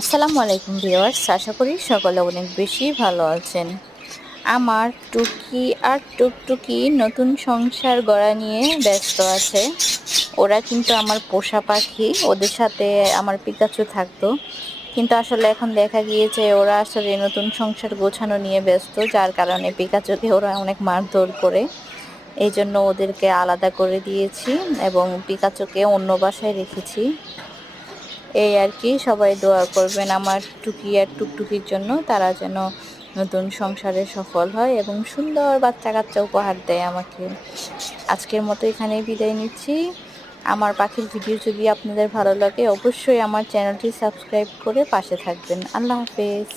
আসসালামু আলাইকুম ভিউয়ার্স, আশা করি সকলে অনেক বেশি ভালো আছেন। আমার টুকি আর টুকটুকি নতুন সংসার গড়া নিয়ে ব্যস্ত আছে। ওরা কিন্তু আমার পোষা পাখি, ওদের সাথে আমার পিকাচু থাকতো, কিন্তু আসলে এখন দেখা গিয়েছে ওরা আসলে নতুন সংসার গোছানো নিয়ে ব্যস্ত, যার কারণে পিকাচুকে ওরা অনেক মারধর করে। এই জন্য ওদেরকে আলাদা করে দিয়েছি এবং পিকাচুকে অন্য বাসায় রেখেছি। এই আর কি, সবাই দোয়া করবেন আমার টুকি আর টুকটুকির জন্য, তারা যেন নতুন সংসারে সফল হয় এবং সুন্দর বাচ্চা কাচ্চা উপহার দেয় আমাকে। আজকের মতো এখানেই বিদায় নিচ্ছি। আমার পাখির ভিডিও যদি আপনাদের ভালো লাগে অবশ্যই আমার চ্যানেলটি সাবস্ক্রাইব করে পাশে থাকবেন। আল্লাহ হাফেজ।